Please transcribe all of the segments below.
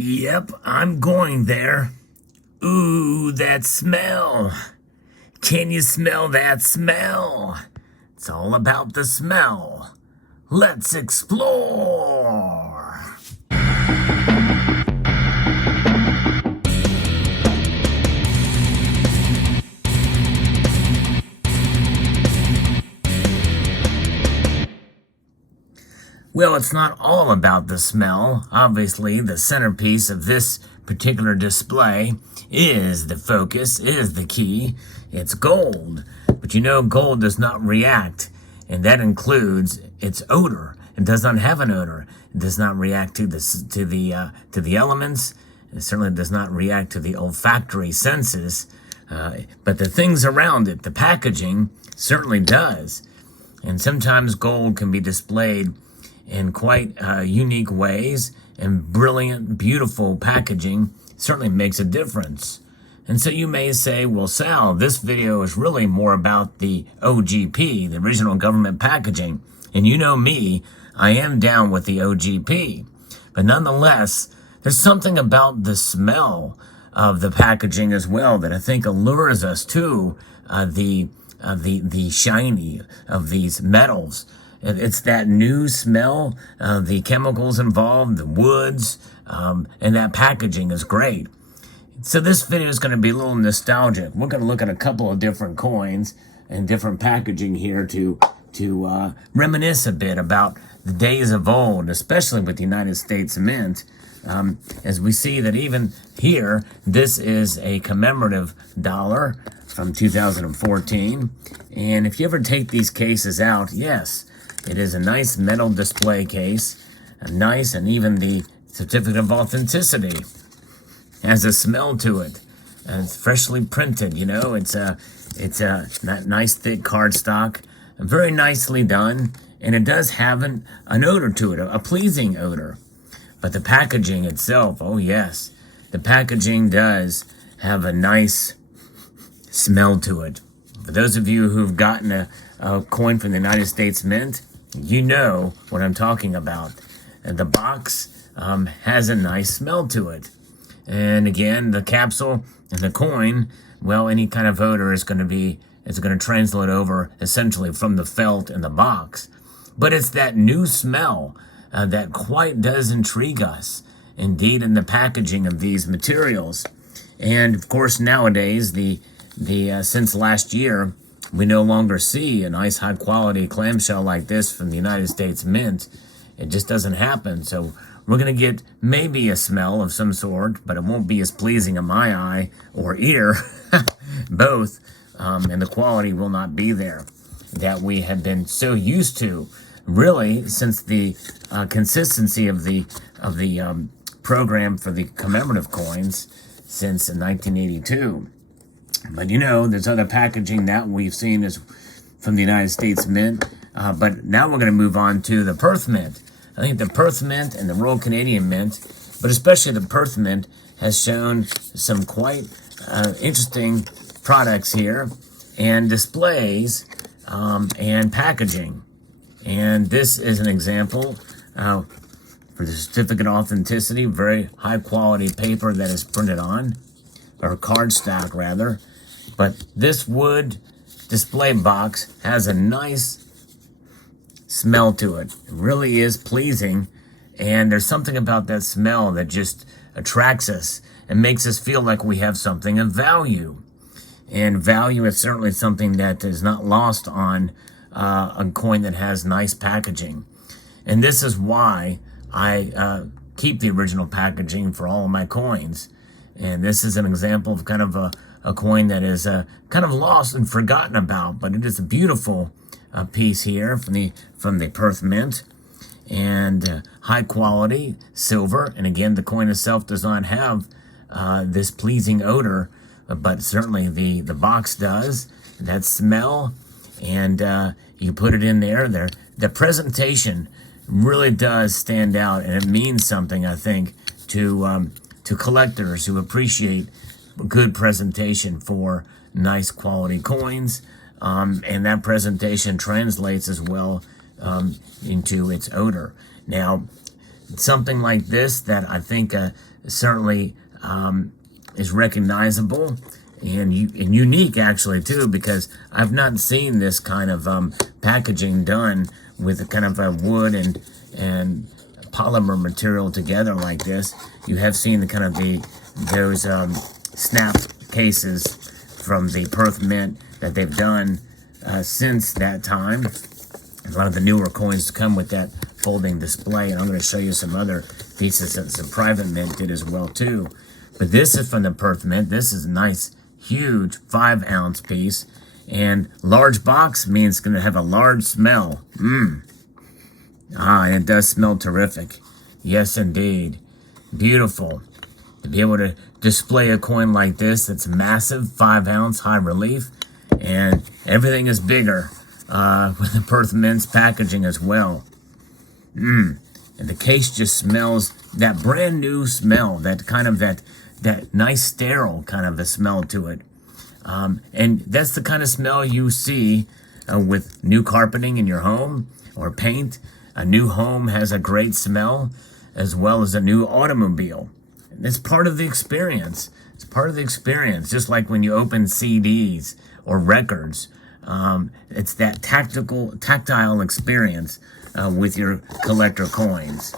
Yep, I'm going there. Ooh, that smell. Can you smell that smell? It's all about the smell. Let's explore. Well, it's not all about the smell. Obviously, the centerpiece of this particular display is the focus, is the key. It's gold. But you know, gold does not react, and that includes its odor. It does not have an odor. It does not react to the elements. It certainly does not react to the olfactory senses. But the things around it, the packaging, certainly does. And sometimes gold can be displayed in quite unique ways, and brilliant, beautiful packaging certainly makes a difference. And so you may say, well, Sal, this video is really more about the OGP, the original government packaging. And you know me, I am down with the OGP. But nonetheless, there's something about the smell of the packaging as well that I think allures us to the shiny of these metals. It's that new smell, the chemicals involved, the woods, and that packaging is great. So this video is going to be a little nostalgic. We're going to look at a couple of different coins and different packaging here to reminisce a bit about the days of old, especially with the United States Mint. As we see that even here, this is a commemorative dollar from 2014. And if you ever take these cases out, yes, it is a nice metal display case, nice, and even the certificate of authenticity has a smell to it. And it's freshly printed, you know. It's a that nice thick cardstock, very nicely done, and it does have an odor to it, a pleasing odor. But the packaging itself, oh yes, the packaging does have a nice smell to it. For those of you who've gotten a coin from the United States Mint, you know what I'm talking about. And the box has a nice smell to it. And again, the capsule and the coin, well, any kind of odor is going to translate over essentially from the felt in the box. But it's that new smell that quite does intrigue us, indeed, in the packaging of these materials. And of course, nowadays, since last year, we no longer see a nice high quality clamshell like this from the United States Mint. It just doesn't happen. So we're going to get maybe a smell of some sort, but it won't be as pleasing in my eye or ear, both, and the quality will not be there that we have been so used to, really, since the consistency of the program for the commemorative coins since 1982. But you know, there's other packaging that we've seen is from the United States Mint. But now we're going to move on to the Perth Mint. I think the Perth Mint and the Royal Canadian Mint, but especially the Perth Mint, has shown some quite interesting products here and displays and packaging. And this is an example for the certificate of authenticity, very high quality paper that is printed on, or cardstock rather. But this wood display box has a nice smell to it. It really is pleasing, and there's something about that smell that just attracts us and makes us feel like we have something of value. And value is certainly something that is not lost on a coin that has nice packaging. And this is why I keep the original packaging for all of my coins. And this is an example of kind of a coin that is kind of lost and forgotten about, but it is a beautiful piece here from the Perth Mint, and high quality silver. And again, the coin itself does not have this pleasing odor, but certainly the box does. That smell, and you put it in there. The presentation really does stand out, and it means something, I think, to collectors who appreciate good presentation for nice quality coins, and that presentation translates as well into its odor. Now, something like this that I think certainly is recognizable and unique actually too, because I've not seen this kind of packaging done with a kind of a wood and polymer material together like this. You have seen the kind of those snap cases from the Perth Mint that they've done since that time. A lot of the newer coins come with that folding display, and I'm going to show you some other pieces that some private mint did as well too. But this is from the Perth Mint. This is a nice, huge 5-ounce piece, and large box means it's going to have a large smell. And it does smell terrific. Yes, indeed. Beautiful. To be able to display a coin like this that's massive, 5-ounce, high relief, and everything is bigger with the Perth Mint's packaging as well. And the case just smells that brand new smell, that kind of that nice sterile kind of a smell to it. And that's the kind of smell you see with new carpeting in your home or paint. A new home has a great smell, as well as a new automobile. It's part of the experience. It's part of the experience, just like when you open CDs or records. It's that tactile experience with your collector coins.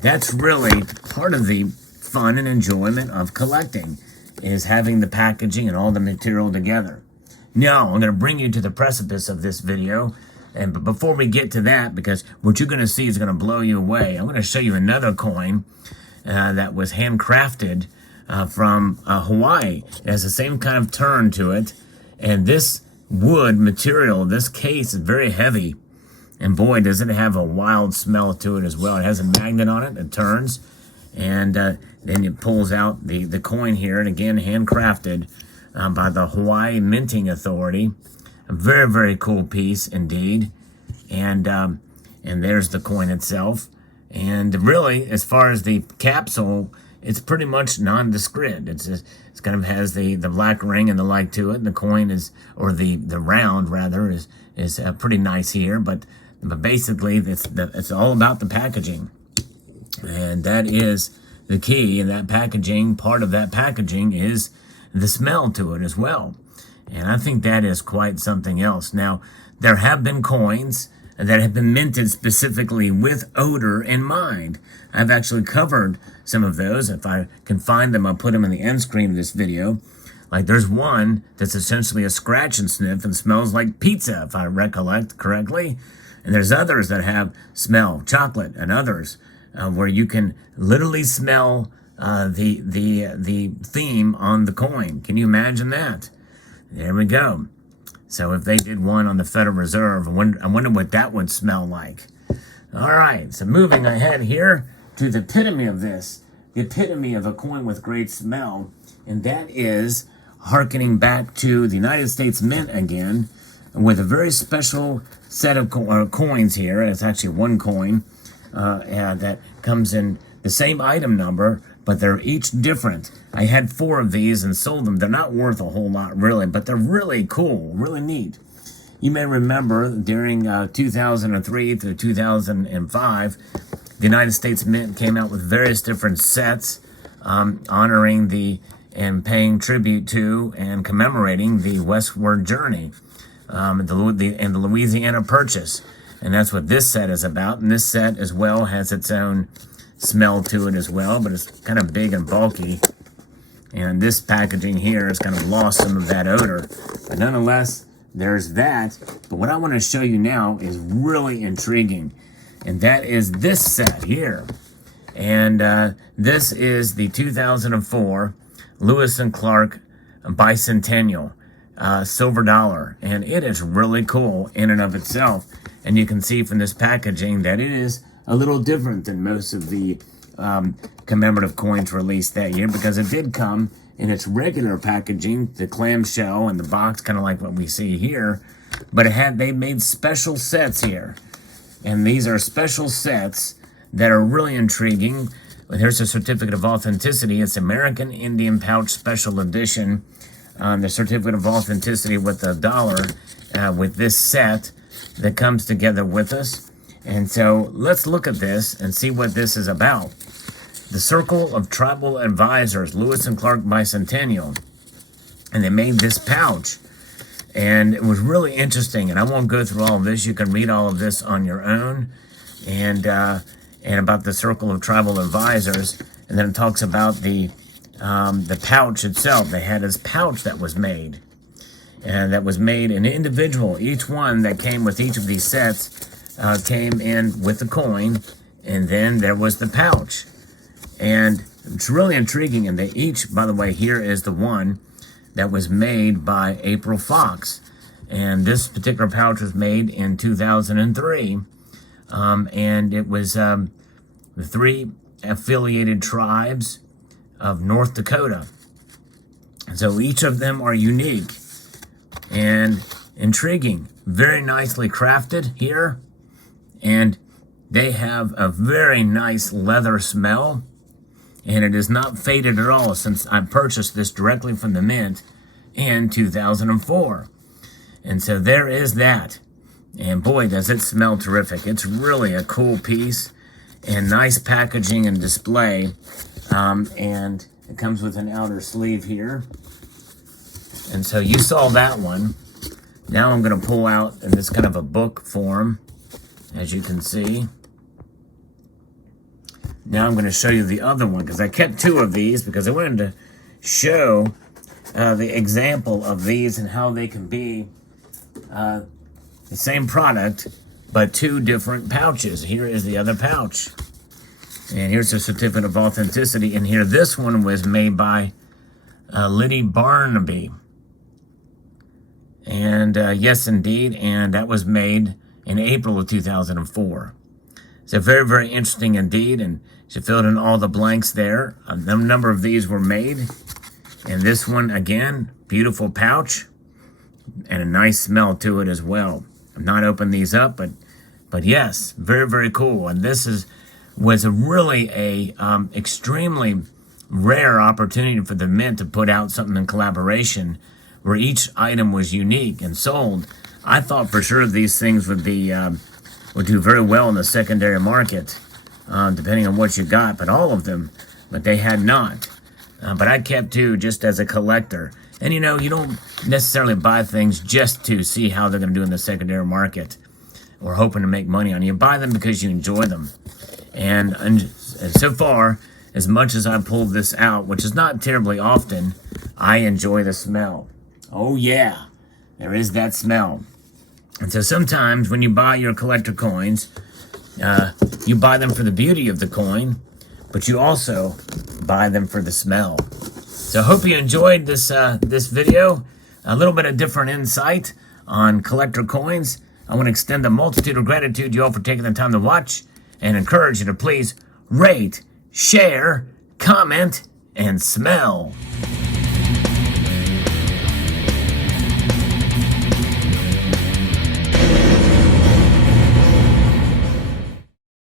That's really part of the fun and enjoyment of collecting, is having the packaging and all the material together. Now, I'm going to bring you to the precipice of this video. But before we get to that, because what you're going to see is going to blow you away, I'm going to show you another coin that was handcrafted from Hawaii. It has the same kind of turn to it. And this wood material, this case is very heavy. And boy, does it have a wild smell to it as well. It has a magnet on it, it turns. And then it pulls out the coin here. And again, handcrafted by the Hawaii Minting Authority. A very, very cool piece indeed. And there's the coin itself. And really, as far as the capsule, it's pretty much nondescript. It's kind of has the black ring and the like to it. The coin is, or the round rather, is pretty nice here. But basically, it's all about the packaging. And that is the key. And that packaging, part of that packaging is the smell to it as well. And I think that is quite something else. Now, there have been coins that have been minted specifically with odor in mind. I've actually covered some of those. If I can find them, I'll put them in the end screen of this video. Like there's one that's essentially a scratch and sniff and smells like pizza, if I recollect correctly. And there's others that have smell, chocolate, and others where you can literally smell the theme on the coin. Can you imagine that? There we go. So if they did one on the Federal Reserve, I wonder what that would smell like. All right, so moving ahead here to the epitome of this, the epitome of a coin with great smell, and that is hearkening back to the United States Mint again, with a very special set of coins here. It's actually one coin that comes in the same item number, but they're each different. I had 4 of these and sold them. They're not worth a whole lot, really, but they're really cool, really neat. You may remember during 2003 through 2005, the United States Mint came out with various different sets honoring and paying tribute to and commemorating the westward journey and the Louisiana Purchase. And that's what this set is about. And this set as well has its own smell to it as well, but it's kind of big and bulky. And this packaging here has kind of lost some of that odor. But nonetheless, there's that. But what I want to show you now is really intriguing. And that is this set here. And this is the 2004 Lewis and Clark Bicentennial silver dollar. And it is really cool in and of itself. And you can see from this packaging that it is a little different than most of the commemorative coins released that year, because it did come in its regular packaging, the clamshell and the box, kind of like what we see here. But they made special sets here. And these are special sets that are really intriguing. Here's a certificate of authenticity. It's American Indian Pouch Special Edition. The certificate of authenticity with $1 with this set that comes together with us. And so let's look at this and see what this is about. The Circle of Tribal Advisors, Lewis and Clark Bicentennial. And they made this pouch. And it was really interesting. And I won't go through all of this. You can read all of this on your own. And about the Circle of Tribal Advisors. And then it talks about the pouch itself. They had this pouch that was made. And that was made an individual. Each one that came with each of these sets came in with the coin, and then there was the pouch. And it's really intriguing, and they each, by the way, here is the one that was made by April Fox. And this particular pouch was made in 2003, and it was the 3 affiliated tribes of North Dakota. And so each of them are unique and intriguing, very nicely crafted here. And they have a very nice leather smell, and it is not faded at all since I purchased this directly from the mint in 2004. And so there is that. And boy, does it smell terrific. It's really a cool piece and nice packaging and display. And it comes with an outer sleeve here. And so you saw that one. Now I'm going to pull out in this kind of a book form, as you can see. Now I'm going to show you the other one, because I kept 2 of these because I wanted to show the example of these and how they can be the same product, but 2 different pouches. Here is the other pouch. And here's the certificate of authenticity. And here, this one was made by Liddy Barnaby. And yes, indeed, and that was made in April of 2004. So very, very interesting indeed, and she filled in all the blanks there. A number of these were made, and this one, again, beautiful pouch, and a nice smell to it as well. I've not opened these up, but yes, very, very cool. And this was really a extremely rare opportunity for the mint to put out something in collaboration where each item was unique and sold. I thought for sure these things would do very well in the secondary market, depending on what you got, but all of them, but they had not. But I kept 2 just as a collector. And you know, you don't necessarily buy things just to see how they're going to do in the secondary market or hoping to make money on it. You buy them because you enjoy them. And so far, as much as I pulled this out, which is not terribly often, I enjoy the smell. Oh yeah, there is that smell. And so sometimes when you buy your collector coins, you buy them for the beauty of the coin, but you also buy them for the smell. So I hope you enjoyed this video, a little bit of different insight on collector coins. I want to extend a multitude of gratitude to you all for taking the time to watch, and encourage you to please rate, share, comment, and smell.